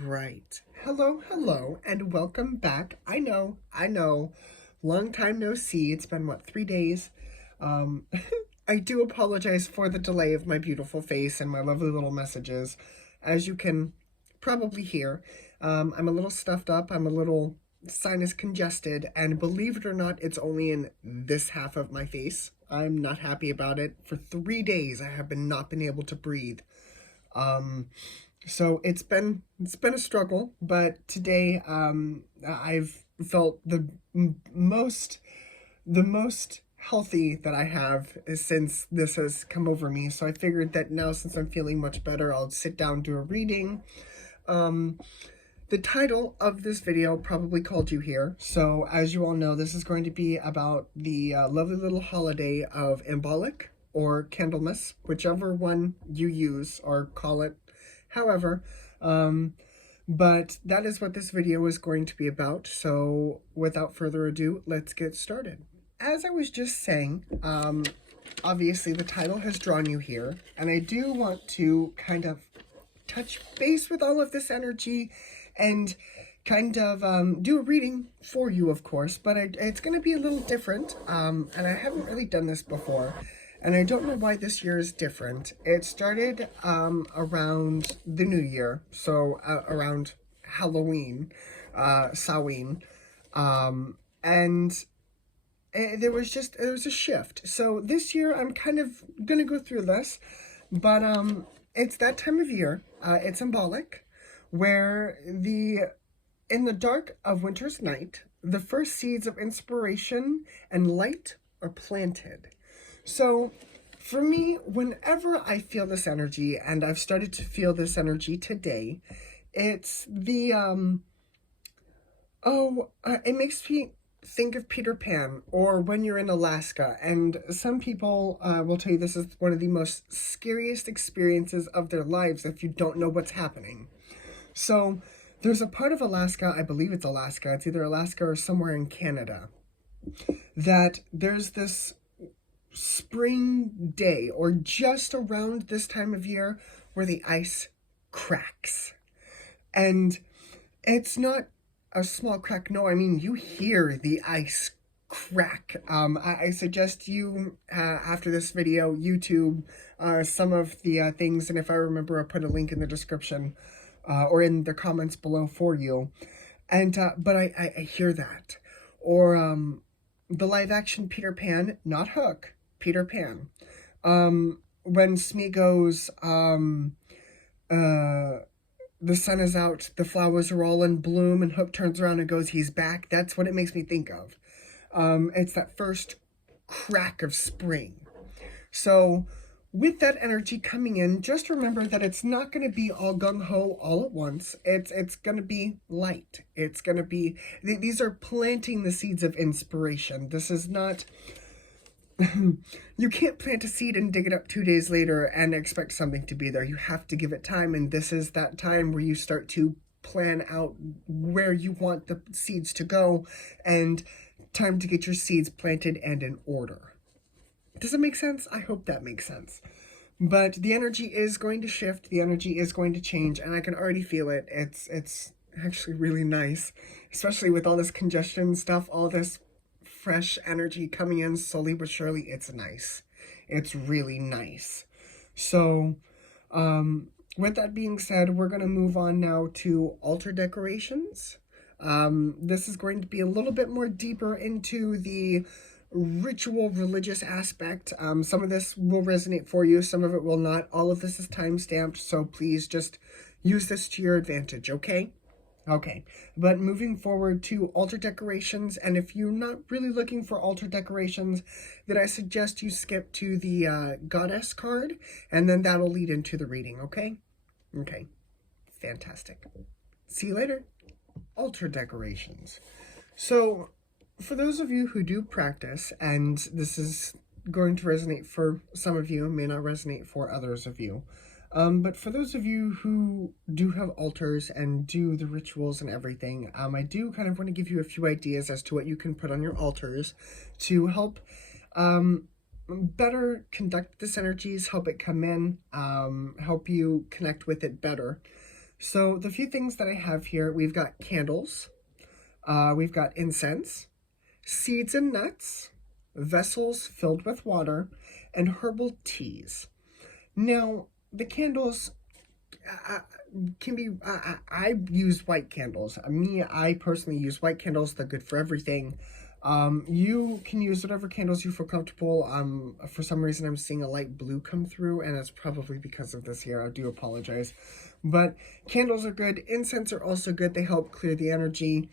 right. Hello, and welcome back. I know. Long time no see. It's been, what, 3 days? Um, I do apologize for the delay of my beautiful face and my lovely little messages. As you can probably hear, I'm a little stuffed up. I'm a little sinus congested, and believe it or not, it's only in this half of my face. I'm not happy about it. For 3 days, I have not been able to breathe. Um, so it's been a struggle, but today I've felt the most healthy that I have since this has come over me. So I figured that now, since I'm feeling much better, I'll sit down, do a reading. Um, the title of this video probably called you here. So as you all know, this is going to be about the lovely little holiday of Imbolic or Candlemas, whichever one you use or call it however. But that is what this video is going to be about. So without further ado, let's get started. As I was just saying, obviously the title has drawn you here, and I do want to kind of touch base with all of this energy and kind of do a reading for you, of course, but it's going to be a little different, and I haven't really done this before, and I don't know why this year is different. It started around the New Year, so around Halloween, Samhain, and there was a shift. So this year I'm kind of gonna go through this, but it's that time of year. It's Imbolic, where in the dark of winter's night, the first seeds of inspiration and light are planted. So for me, whenever I feel this energy, and I've started to feel this energy today, it's it makes me think of Peter Pan, or when you're in Alaska, and some people will tell you this is one of the most scariest experiences of their lives if you don't know what's happening. So there's a part of Alaska, I believe it's Alaska, it's either Alaska or somewhere in Canada, that there's this spring day, or just around this time of year, where the ice cracks. And it's not a small crack. No, I mean, you hear the ice crack. I suggest you, after this video, YouTube some of the things, and if I remember, I'll put a link in the description or in the comments below for you. And but I hear that. Or the live action Peter Pan, not Hook, Peter Pan. When Smee goes, the sun is out, the flowers are all in bloom, and Hook turns around and goes, he's back. That's what it makes me think of. It's that first crack of spring. So with that energy coming in, just remember that it's not going to be all gung-ho all at once. It's going to be light. It's going to be, these are planting the seeds of inspiration. This is not, you can't plant a seed and dig it up 2 days later and expect something to be there. You have to give it time, and this is that time where you start to plan out where you want the seeds to go, and time to get your seeds planted and in order. Does it make sense? I hope that makes sense. But the energy is going to shift, the energy is going to change, and I can already feel it. It's actually really nice, especially with all this congestion stuff, all this fresh energy coming in slowly but surely. It's nice. It's really nice. So, with that being said, we're going to move on now to altar decorations. This is going to be a little bit more deeper into the ritual religious aspect. Some of this will resonate for you, some of it will not. All of this is time-stamped, so please just use this to your advantage, okay? Okay, but moving forward to altar decorations, and if you're not really looking for altar decorations, then I suggest you skip to the goddess card, and then that'll lead into the reading, okay? Okay, fantastic. See you later. Altar decorations. So, for those of you who do practice, and this is going to resonate for some of you, may not resonate for others of you, but for those of you who do have altars and do the rituals and everything, I do kind of want to give you a few ideas as to what you can put on your altars to help better conduct this energies, help it come in, help you connect with it better. So the few things that I have here, we've got candles, we've got incense, seeds and nuts, vessels filled with water, and herbal teas. Now, the candles can be, I use white candles. I personally use white candles. They're good for everything. You can use whatever candles you feel comfortable. For some reason I'm seeing a light blue come through, and that's probably because of this here. I do apologize. But candles are good. Incense are also good. They help clear the energy.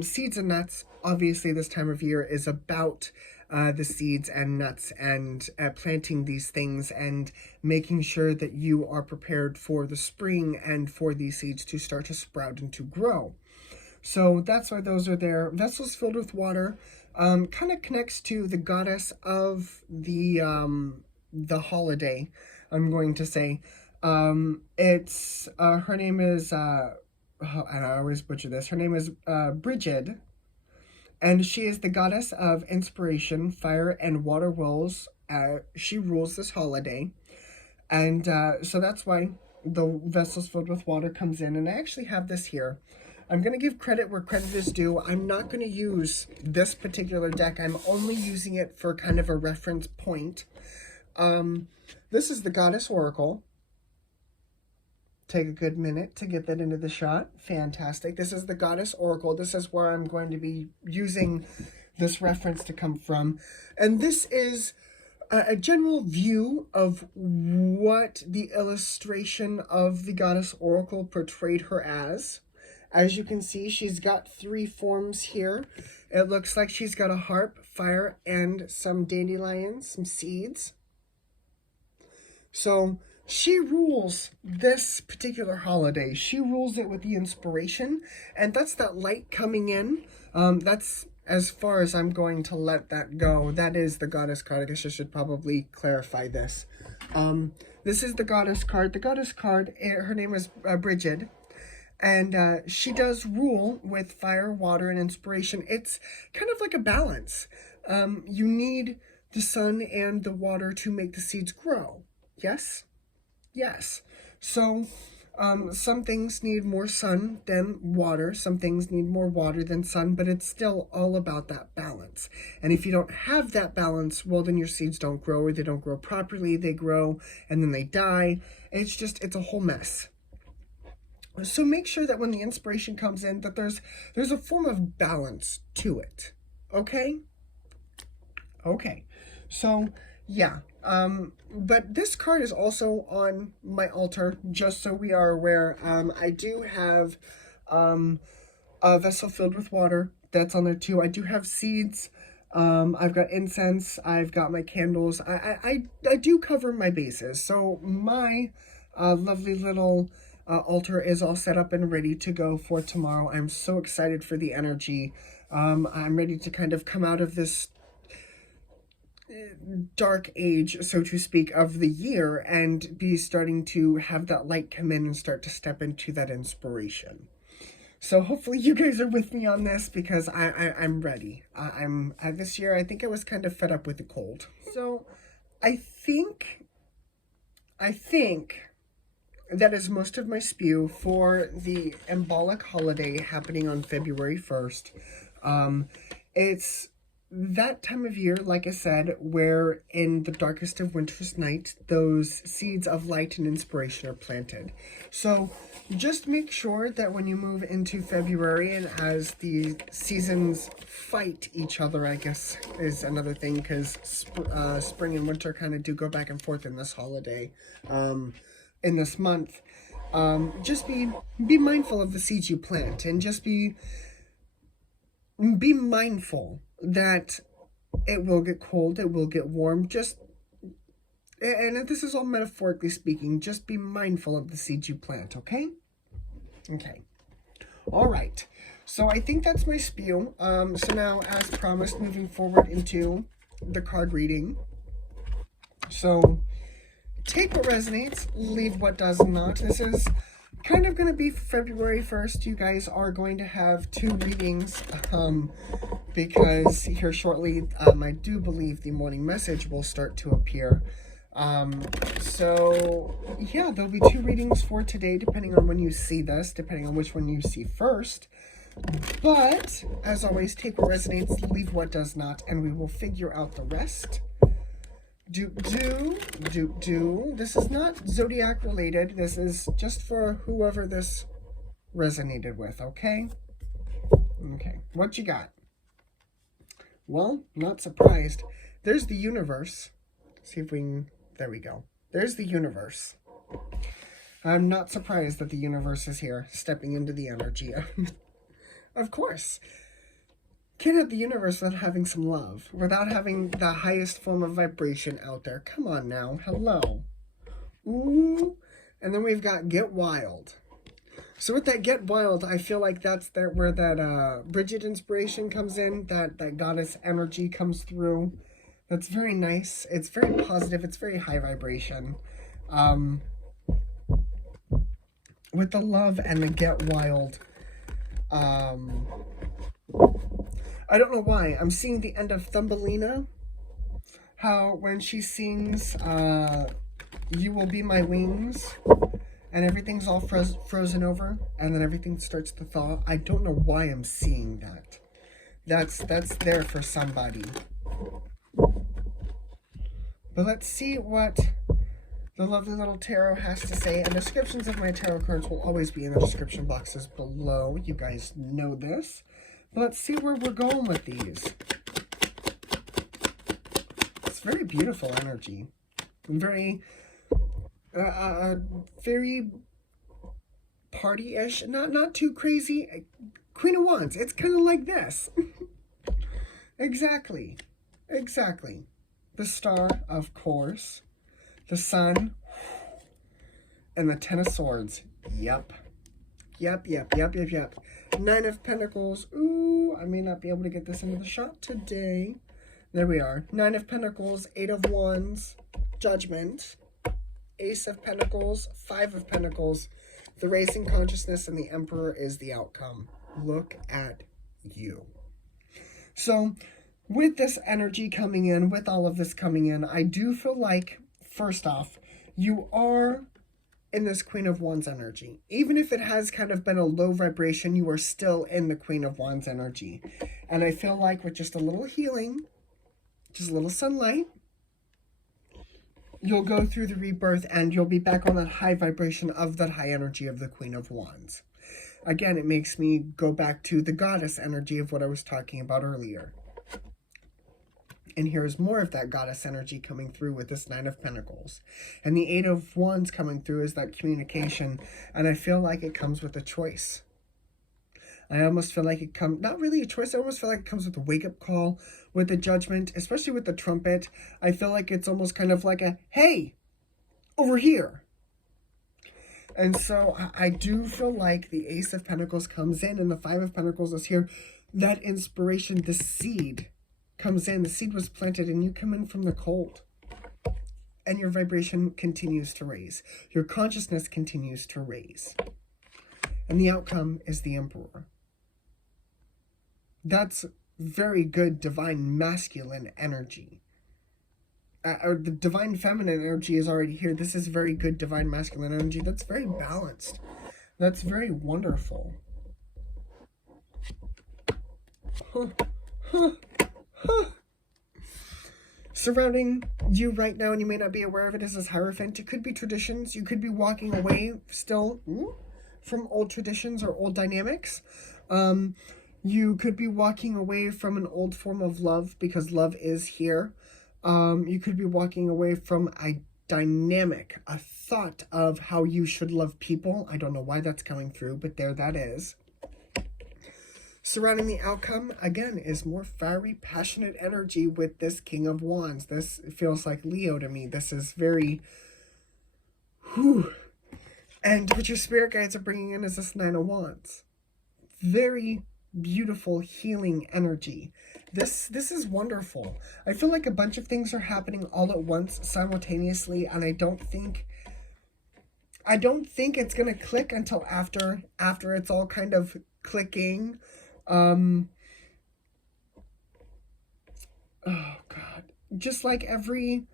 Seeds and nuts, obviously this time of year is about the seeds and nuts and planting these things and making sure that you are prepared for the spring and for these seeds to start to sprout and to grow. So that's why those are there. Vessels filled with water kind of connects to the goddess of the holiday, I'm going to say. It's her name is and I always butcher this. Her name is Brigid, and she is the goddess of inspiration, fire, and water rules. She rules this holiday, and so that's why the vessels filled with water comes in. And I actually have this here. I'm going to give credit where credit is due. I'm not going to use this particular deck. I'm only using it for kind of a reference point. This is the Goddess Oracle. Take a good minute to get that into the shot. Fantastic. This is the Goddess Oracle. This is where I'm going to be using this reference to come from. And this is a general view of what the illustration of the Goddess Oracle portrayed her as. As you can see, she's got 3 forms here. It looks like she's got a harp, fire, and some dandelions, some seeds. So she rules this particular holiday. She rules it with the inspiration, and that's that light coming in. That's as far as I'm going to let that go. That is the goddess card. I guess I should probably clarify this. This is the goddess card. The goddess card, her name is Brigid, and she does rule with fire, water, and inspiration. It's kind of like a balance. You need the sun and the water to make the seeds grow. Yes? Yes. So some things need more sun than water. Some things need more water than sun, but it's still all about that balance. And if you don't have that balance, well, then your seeds don't grow, or they don't grow properly. They grow and then they die. It's a whole mess. So make sure that when the inspiration comes in, that there's a form of balance to it. Okay? Okay. So, yeah. But this card is also on my altar, just so we are aware. I do have a vessel filled with water. That's on there too. I do have seeds. I've got incense. I've got my candles. I do cover my bases. So my lovely little altar is all set up and ready to go for tomorrow. I'm so excited for the energy. I'm ready to kind of come out of this dark age, so to speak, of the year and be starting to have that light come in and start to step into that inspiration. So hopefully you guys are with me on this, because I'm ready. I'm this year, I think I was kind of fed up with the cold. So I think that is most of my spew for the Imbolic holiday happening on February 1st. It's that time of year, like I said, where in the darkest of winter's night, those seeds of light and inspiration are planted. So just make sure that when you move into February, and as the seasons fight each other, I guess is another thing, because spring and winter kind of do go back and forth in this holiday, in this month. Just be mindful of the seeds you plant, and just be mindful that it will get cold, it will get warm. And this is all metaphorically speaking, just be mindful of the seeds you plant, okay? Okay. All right. So I think that's my spew. So now, as promised, moving forward into the card reading. So take what resonates, leave what does not. This is kind of going to be February 1st. You guys are going to have 2 readings, because here shortly, I do believe the morning message will start to appear. So yeah, there'll be 2 readings for today, depending on when you see this, depending on which one you see first. But as always, take what resonates, leave what does not, and we will figure out the rest. This is not Zodiac related. This is just for whoever this resonated with, okay? Okay, what you got? Well, not surprised. There's the universe. See if we can... There we go. There's the universe. I'm not surprised that the universe is here, stepping into the energy. Of course. Can't have the universe without having some love, without having the highest form of vibration out there. Come on now. Hello. Ooh. And then we've got Get Wild. So with that Get Wild, I feel like that's where that Bridget inspiration comes in, that goddess energy comes through. That's very nice. It's very positive. It's very high vibration. With the love and the Get Wild, I don't know why. I'm seeing the end of Thumbelina. How when she sings, "You will be my wings," and everything's all frozen over, and then everything starts to thaw. I don't know why I'm seeing that. That's there for somebody. But let's see what the lovely little tarot has to say. And descriptions of my tarot cards will always be in the description boxes below. You guys know this. But let's see where we're going with these. It's very beautiful energy. Very, very party-ish. Not too crazy. Queen of Wands. It's kind of like this. Exactly. Exactly. The Star, of course. The Sun. And the Ten of Swords. Yep. Yep. 9 of Pentacles. Ooh, I may not be able to get this into the shot today. There we are. 9 of Pentacles, 8 of Wands, Judgment, Ace of Pentacles, 5 of Pentacles. The Racing Consciousness and the Emperor is the outcome. Look at you. So, with this energy coming in, with all of this coming in, I do feel like, first off, you are in this Queen of Wands energy. Even if it has kind of been a low vibration, you are still in the Queen of Wands energy. And I feel like with just a little healing, just a little sunlight, you'll go through the rebirth and you'll be back on that high vibration of that high energy of the Queen of Wands. Again, it makes me go back to the goddess energy of what I was talking about earlier. And here's more of that goddess energy coming through with this 9 of Pentacles. And the 8 of Wands coming through is that communication. And I feel like it comes with a choice. I almost feel like it comes, not really a choice, I almost feel like it comes with a wake-up call, with the Judgment, especially with the Trumpet. I feel like it's almost kind of like a, hey, over here. And so I do feel like the Ace of Pentacles comes in and the 5 of Pentacles is here. That inspiration, the seed comes in. The seed was planted and you come in from the cold. And your vibration continues to raise. Your consciousness continues to raise. And the outcome is the Emperor. That's very good divine masculine energy. Or the divine feminine energy is already here. This is very good divine masculine energy. That's very balanced. That's very wonderful. Surrounding you right now, and you may not be aware of it, is this Hierophant. It could be traditions. You could be walking away still from old traditions or old dynamics. You could be walking away from an old form of love because love is here. You could be walking away from a dynamic, a thought of how you should love people. I don't know why that's coming through, but there that is. Surrounding the outcome, again, is more fiery, passionate energy with this King of Wands. This feels like Leo to me. This is very... whew. And what your spirit guides are bringing in is this 9 of Wands. Very beautiful, healing energy. This is wonderful. I feel like a bunch of things are happening all at once, simultaneously, and I don't think it's going to click until after it's all kind of clicking. Oh God. Just like every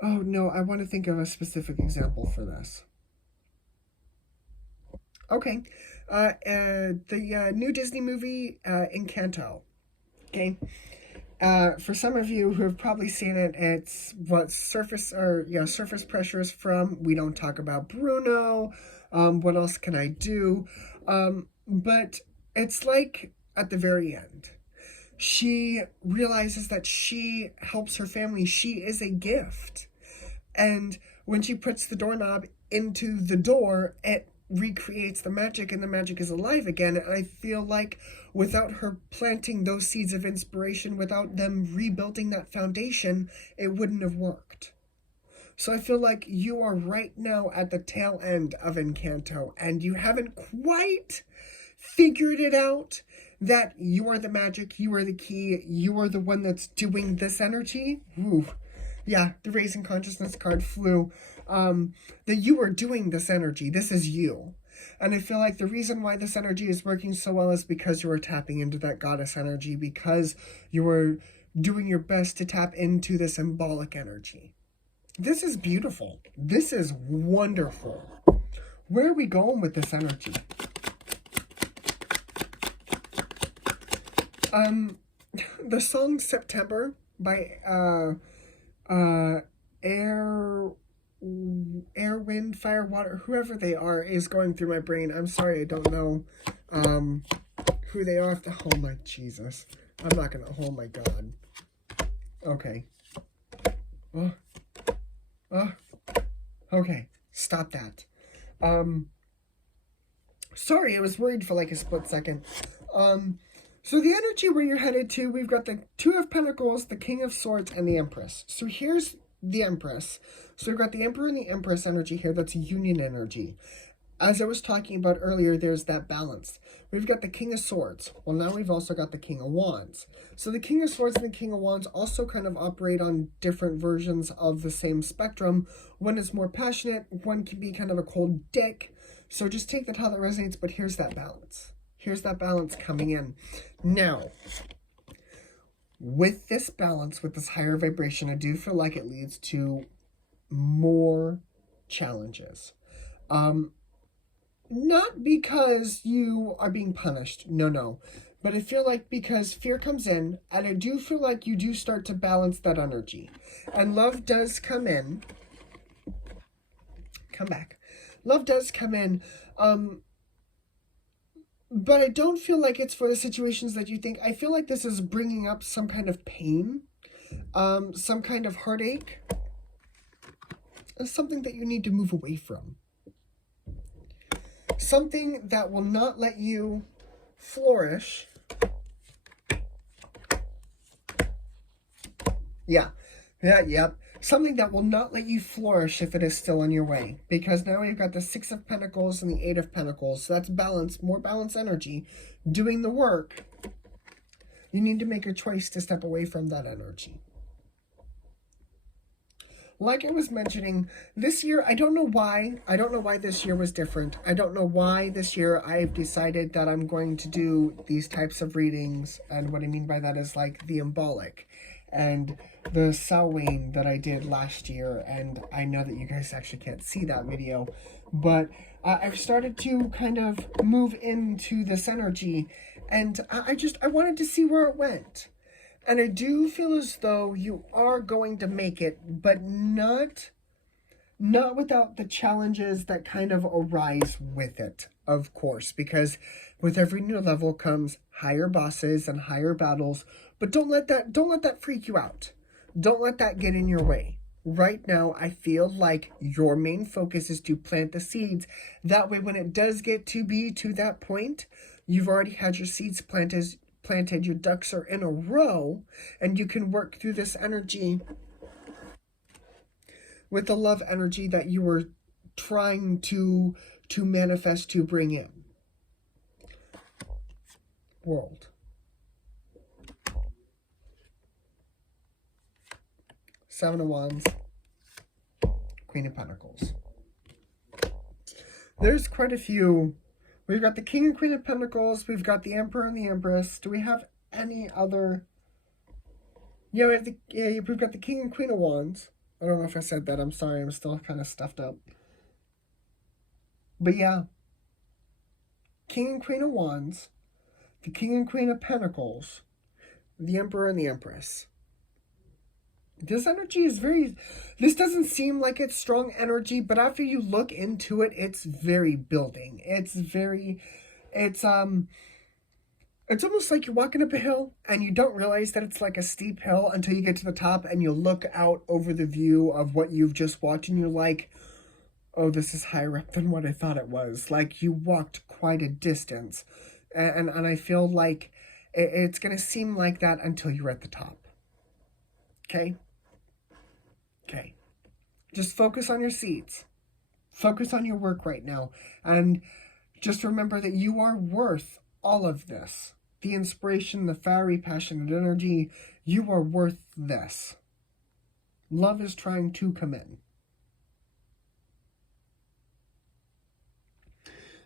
Oh, no, I want to think of a specific example for this. Okay. The new Disney movie, Encanto. Okay. For some of you who have probably seen it, it's what surface pressures from. We don't talk about Bruno. What else can I do? But it's like at the very end, she realizes that she helps her family. She is a gift. And when she puts the doorknob into the door, it recreates the magic, and the magic is alive again. And I feel like without her planting those seeds of inspiration, without them rebuilding that foundation, it wouldn't have worked. So I feel like you are right now at the tail end of Encanto, and you haven't quite figured it out that you are the magic, you are the key, you are the one that's doing this energy. Ooh. Yeah, the Raising Consciousness card flew. That you are doing this energy. This is you. And I feel like the reason why this energy is working so well is because you are tapping into that goddess energy, because you are doing your best to tap into this Imbolic energy. This is beautiful. This is wonderful. Where are we going with this energy? The song September by Air, Wind, Fire, Water, whoever they are, is going through my brain. I'm sorry, I don't know who they are. Oh my Jesus. I'm not gonna, oh my God. Okay. Okay, stop that. Sorry, I was worried for like a split second. So the energy where you're headed to, we've got the Two of Pentacles, the King of Swords, and the Empress. So here's the Empress. So we've got the Emperor and the Empress energy here. That's union energy. As I was talking about earlier, there's that balance. We've got the King of Swords. Well, now we've also got the King of Wands. So the King of Swords and the King of Wands also kind of operate on different versions of the same spectrum. One is more passionate. One can be kind of a cold dick. So just take that how that resonates, but here's that balance. Here's that balance coming in. Now, with this balance, with this higher vibration, I do feel like it leads to more challenges. Not because you are being punished. No. But I feel like because fear comes in, and I do feel like you do start to balance that energy. And love does come in. Come back. Love does come in. But I don't feel like it's for the situations that you think. I feel like this is bringing up some kind of pain, some kind of heartache, something that you need to move away from. Something that will not let you flourish. Yeah. Something that will not let you flourish if it is still in your way. Because now we've got the Six of Pentacles and the Eight of Pentacles. So that's balance, more balanced energy. Doing the work. You need to make a choice to step away from that energy. Like I was mentioning, this year, I don't know why. I don't know why this year was different. I don't know why this year I've decided that I'm going to do these types of readings. And what I mean by that is like the Imbolic and the Samhain that I did last year. And I know that you guys actually can't see that video, but I've started to kind of move into this energy, and I wanted to see where it went. And I do feel as though you are going to make it, but not without the challenges that kind of arise with it, of course, because with every new level comes higher bosses and higher battles. But don't let that freak you out. Don't let that get in your way. Right now, I feel like your main focus is to plant the seeds. That way, when it does get to be to that point, you've already had your seeds planted, your ducks are in a row, and you can work through this energy with the love energy that you were trying to manifest, to bring in. World. Seven of Wands, Queen of Pentacles. There's quite a few. We've got the King and Queen of Pentacles. We've got the Emperor and the Empress. Do we have any other? Yeah, we've got the King and Queen of Wands. I don't know if I said that. I'm sorry. I'm still kind of stuffed up. But yeah. King and Queen of Wands, the King and Queen of Pentacles, the Emperor and the Empress. This energy is very... This doesn't seem like it's strong energy, but after you look into it, it's very building. It's very... It's almost like you're walking up a hill and you don't realize that it's like a steep hill until you get to the top and you look out over the view of what you've just watched and you're like, oh, this is higher up than what I thought it was. Like, you walked quite a distance. And I feel like it's going to seem like that until you're at the top. Okay? Okay. Just focus on your seats. Focus on your work right now. And just remember that you are worth all of this. The inspiration, the fiery, passionate energy. You are worth this. Love is trying to come in.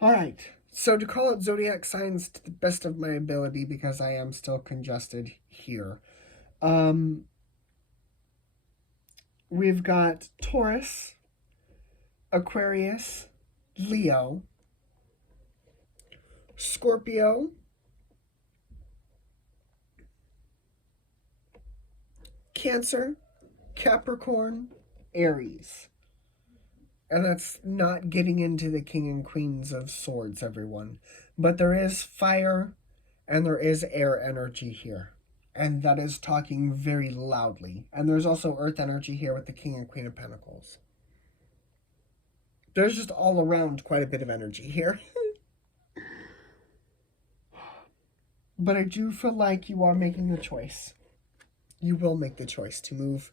All right, so to call out zodiac signs to the best of my ability, because I am still congested here, we've got Taurus, Aquarius, Leo, Scorpio, Cancer, Capricorn, Aries. And that's not getting into the King and Queens of Swords, everyone. But there is fire and there is air energy here. And that is talking very loudly. And there's also earth energy here with the King and Queen of Pentacles. There's just all around quite a bit of energy here. But I do feel like you are making the choice. You will make the choice to move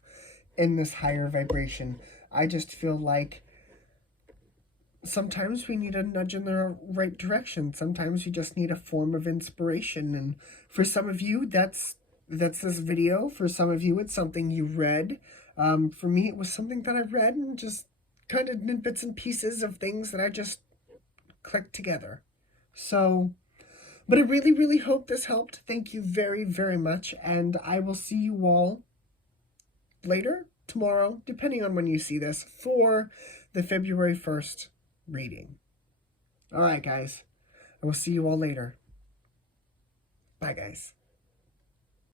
in this higher vibration. I just feel like sometimes we need a nudge in the right direction. Sometimes you just need a form of inspiration. And for some of you, that's this video. For some of you, it's something you read. For me, it was something that I read and just kind of did bits and pieces of things that I just clicked together. So, but I really, really hope this helped. Thank you very, very much. And I will see you all later, tomorrow, depending on when you see this, for the February 1st reading. All right, guys. I will see you all later. Bye, guys.